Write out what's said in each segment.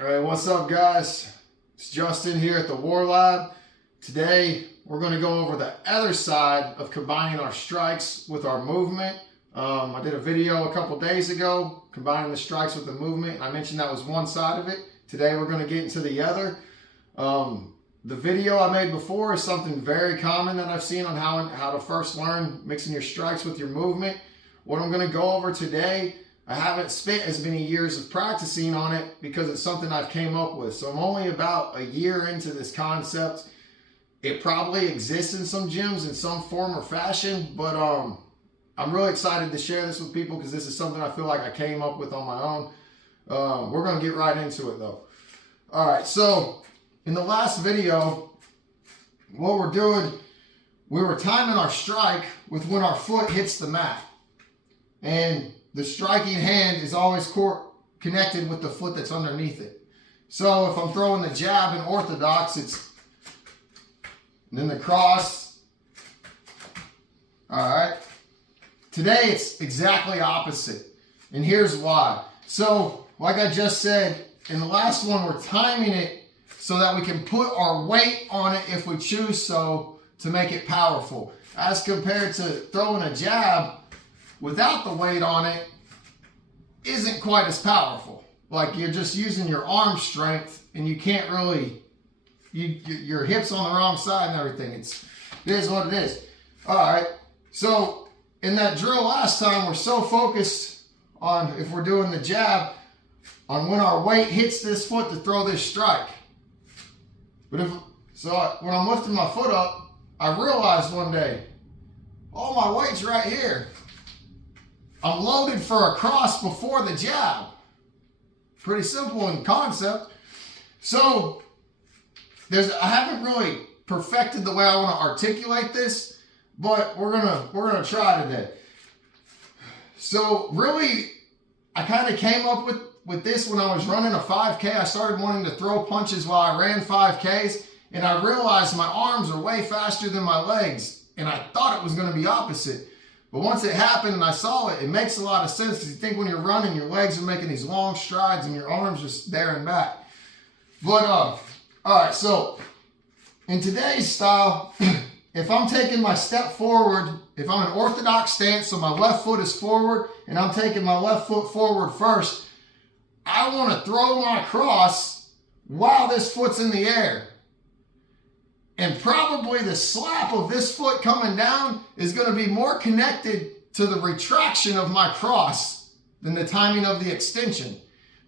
All right, what's up, guys? It's Justin here at the War Lab. Today, we're going to go over the other side of combining our strikes with our movement. I did a video a couple days ago combining the strikes with the movement, and I mentioned that was one side of it. Today, we're going to get into the other. The video I made before is something very common that I've seen on how to first learn mixing your strikes with your movement. What I'm going to go over today, I haven't spent as many years of practicing on it because it's something I've came up with. So I'm only about a year into this concept. It probably exists in some gyms in some form or fashion, but I'm really excited to share this with people because this is something I feel like I came up with on my own. We're going to get right into it though. All right, so in the last video, what we're doing, we were timing our strike with when our foot hits the mat. And the striking hand is always connected with the foot that's underneath it. So if I'm throwing the jab in orthodox, it's then the cross. All right. Today it's exactly opposite. And here's why. So like I just said, in the last one, we're timing it so that we can put our weight on it if we choose so to make it powerful. As compared to throwing a jab without the weight on it, isn't quite as powerful. Like you're just using your arm strength and you can't really, your hips on the wrong side and everything. It is what it is. All right. So in that drill last time, we're so focused on, if we're doing the jab, on when our weight hits this foot to throw this strike. But when I'm lifting my foot up, I realized one day, oh, my weight's right here. I'm loaded for a cross before the jab. Pretty simple in concept. So I haven't really perfected the way I want to articulate this, but we're gonna try today. So really, I kind of came up with this when I was running a 5K. I started wanting to throw punches while I ran 5Ks, and I realized my arms are way faster than my legs, and I thought it was going to be opposite. But once it happened and I saw it, it makes a lot of sense because you think when you're running, your legs are making these long strides and your arms just there and back. But, all right, so in today's style, if I'm taking my step forward, if I'm in orthodox stance, so my left foot is forward and I'm taking my left foot forward first, I want to throw my cross while this foot's in the air. And probably the slap of this foot coming down is going to be more connected to the retraction of my cross than the timing of the extension,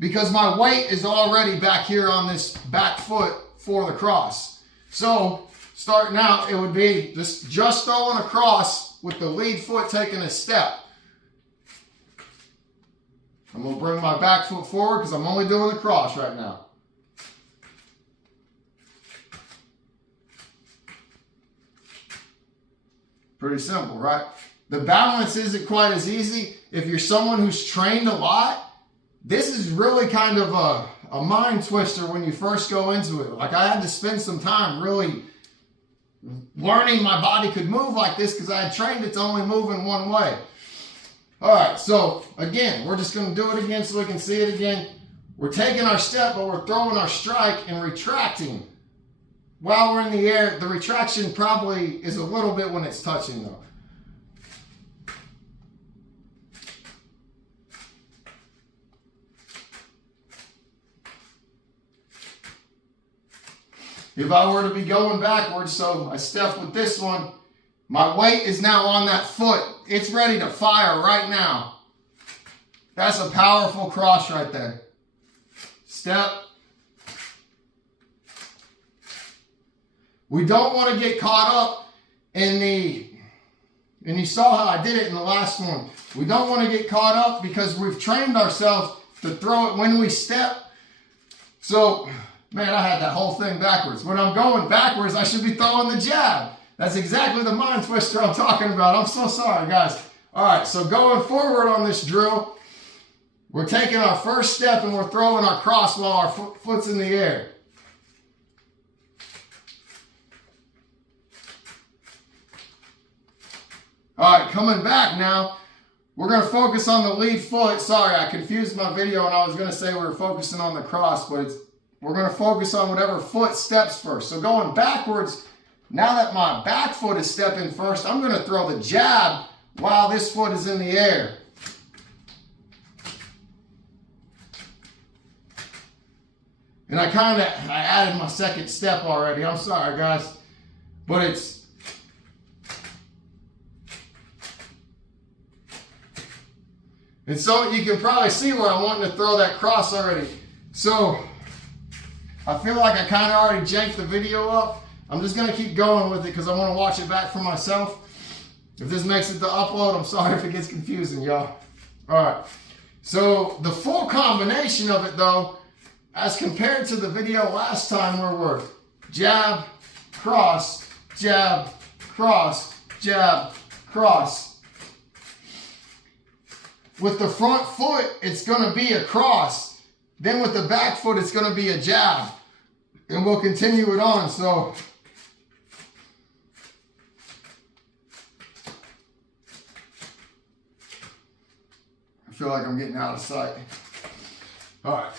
because my weight is already back here on this back foot for the cross. So starting out, it would be just throwing a cross with the lead foot taking a step. I'm going to bring my back foot forward because I'm only doing the cross right now. Pretty simple, right? The balance isn't quite as easy. If you're someone who's trained a lot, this is really kind of a mind twister when you first go into it. Like I had to spend some time really learning my body could move like this because I had trained it to only move in one way. All right, so again, we're just going to do it again so we can see it again. We're taking our step, but we're throwing our strike and retracting. While we're in the air, the retraction probably is a little bit when it's touching though. If I were to be going backwards, so I step with this one, my weight is now on that foot. It's ready to fire right now. That's a powerful cross right there. Step. We don't want to get caught up in and you saw how I did it in the last one. We don't want to get caught up because we've trained ourselves to throw it when we step. So, man, I had that whole thing backwards. When I'm going backwards, I should be throwing the jab. That's exactly the mind twister I'm talking about. I'm so sorry, guys. All right, so going forward on this drill, we're taking our first step and we're throwing our cross while our foot's in the air. All right, coming back now, We're going to focus on the lead foot. Sorry, I confused my video and I was going to say we were focusing on the cross, but we're going to focus on whatever foot steps first. So going backwards, now that my back foot is stepping first, I'm going to throw the jab while this foot is in the air. And I added my second step already. I'm sorry, guys. But it's... And so you can probably see where I'm wanting to throw that cross already. So I feel like I kind of already janked the video up. I'm just going to keep going with it because I want to watch it back for myself. If this makes it to upload, I'm sorry if it gets confusing, y'all. All right. So the full combination of it, though, as compared to the video last time where we're jab, cross, jab, cross, jab, cross. With the front foot, it's going to be a cross. Then with the back foot, it's going to be a jab. And we'll continue it on. So I feel like I'm getting out of sight. All right.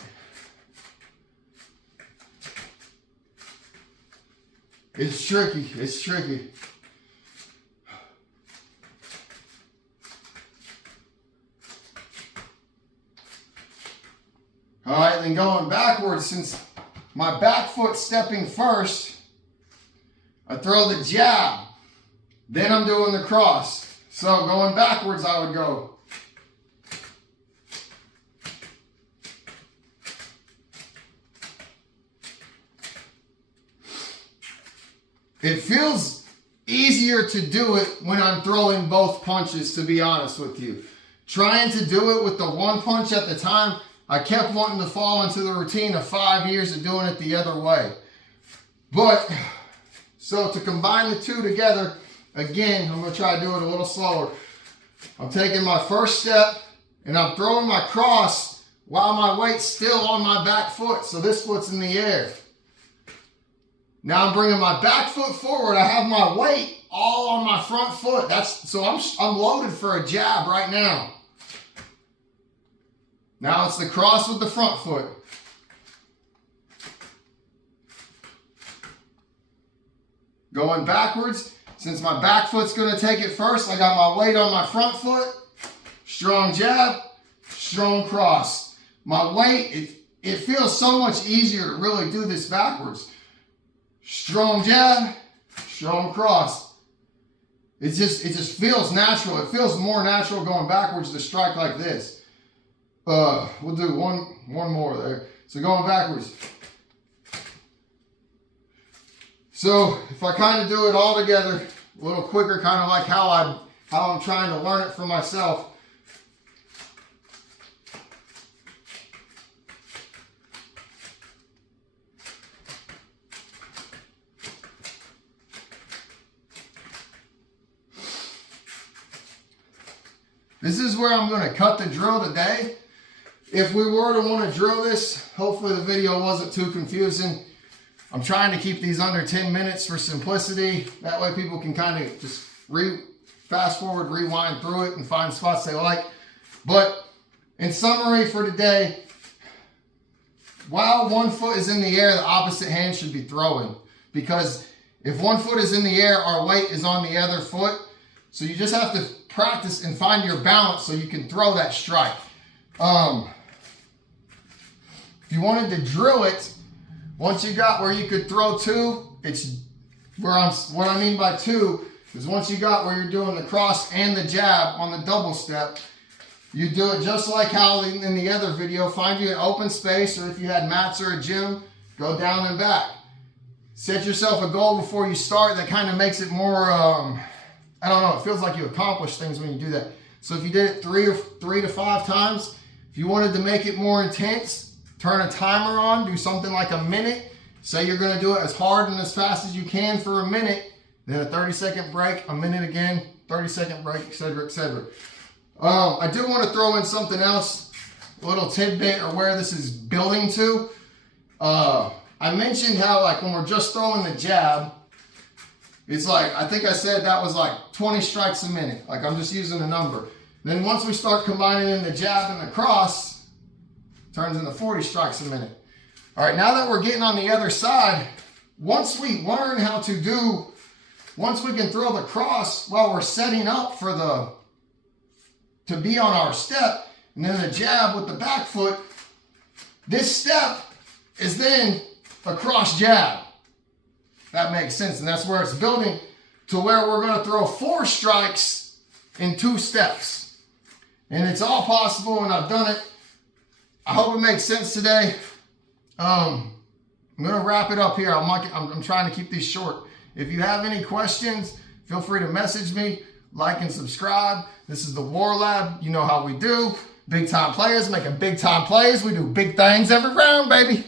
It's tricky. It's tricky. All right, then going backwards, since my back foot's stepping first, I throw the jab. Then I'm doing the cross. So going backwards, I would go. It feels easier to do it when I'm throwing both punches, to be honest with you. Trying to do it with the one punch at the time, I kept wanting to fall into the routine of 5 years of doing it the other way. But, so to combine the two together, again, I'm going to try to do it a little slower. I'm taking my first step, and I'm throwing my cross while my weight's still on my back foot. So this foot's in the air. Now I'm bringing my back foot forward. I have my weight all on my front foot. So I'm loaded for a jab right now. Now it's the cross with the front foot. Going backwards, since my back foot's going to take it first, I got my weight on my front foot. Strong jab, strong cross. My weight, it feels so much easier to really do this backwards. Strong jab, strong cross. It just feels natural. It feels more natural going backwards to strike like this. We'll do one more there. So going backwards. So if I kind of do it all together, a little quicker, kind of like how I'm trying to learn it for myself. This is where I'm going to cut the drill today. If we were to want to drill this, hopefully the video wasn't too confusing. I'm trying to keep these under 10 minutes for simplicity. That way people can kind of just fast forward, rewind through it and find spots they like. But in summary for today, while one foot is in the air, the opposite hand should be throwing. Because if one foot is in the air, our weight is on the other foot. So you just have to practice and find your balance so you can throw that strike. If you wanted to drill it, once you got where you could throw two, what I mean by two is once you got where you're doing the cross and the jab on the double step, you do it just like how in the other video, find you an open space, or if you had mats or a gym, go down and back. Set yourself a goal before you start that kind of makes it more, I don't know, it feels like you accomplish things when you do that. So if you did it 3 to 5 times, if you wanted to make it more intense, turn a timer on, do something like a minute. Say you're going to do it as hard and as fast as you can for a minute, then a 30-second break, a minute again, 30-second break, etc., etc. I do want to throw in something else, a little tidbit or where this is building to. I mentioned how like when we're just throwing the jab, it's like, I think I said that was like 20 strikes a minute. Like I'm just using a number. Then once we start combining in the jab and the cross, turns into 40 strikes a minute. All right, now that we're getting on the other side, once we learn how to do, once we can throw the cross while we're setting up for to be on our step, and then the jab with the back foot, this step is then a cross jab. That makes sense, and that's where it's building to where we're going to throw 4 strikes in 2 steps. And it's all possible, and I've done it. I hope it makes sense today. I'm going to wrap it up here. I'm trying to keep these short. If you have any questions, feel free to message me, like and subscribe. This is the War Lab. You know how we do. Big time players making big time plays. We do big things every round, baby.